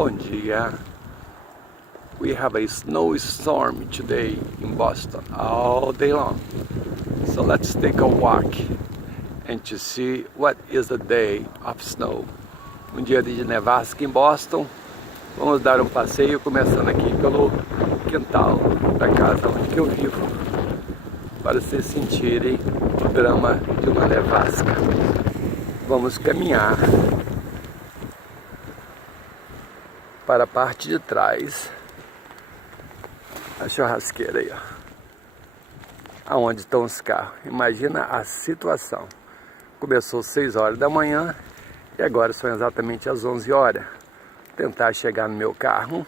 Bom dia. We have a snowstorm today in Boston all day long. So let's take a walk and to see what is a day of snow. Dia de nevasca em Boston. Vamos dar um passeio começando aqui pelo quintal da casa onde eu vivo, para vocês sentirem o drama de uma nevasca. Vamos caminhar para a parte de trás, a churrasqueira aí, ó, aonde estão os carros. Imagina a situação. Começou às 6 horas da manhã e agora são exatamente as 11 horas. Vou tentar chegar no meu carro.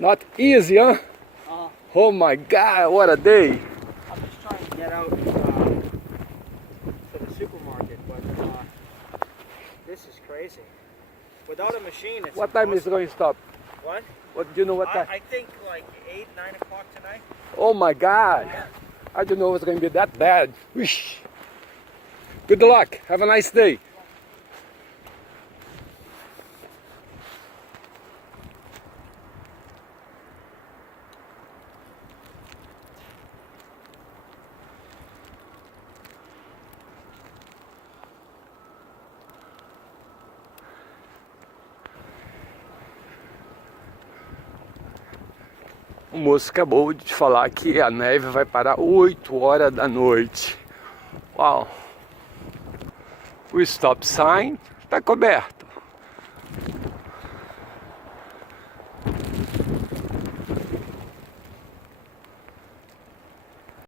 Not easy, huh? Oh my God, what a day! I'm just trying to get out to the supermarket, but this is crazy. Without a machine, it's What time is it impossible. going to stop? What? What do you know what time? I think like 8, 9 o'clock tonight. Oh my God! I didn't know it was going to be that bad. Whoosh. Good luck. Have a nice day. O moço acabou de falar que a neve vai parar 8 horas da noite. Uau! O stop sign está coberto.